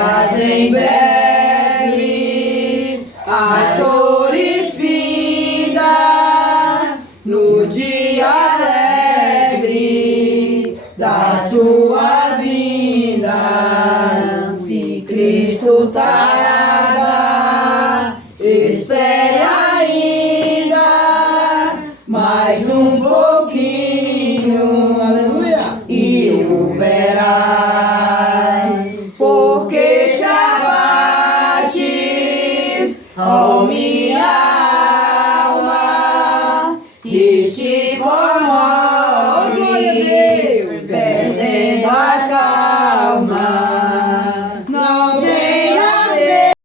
Traz em breve as flores findas no dia alegre da sua vinda. Se Cristo tarda, espere ainda mais um pouquinho, aleluia, e o verás, porque te abates, ó minha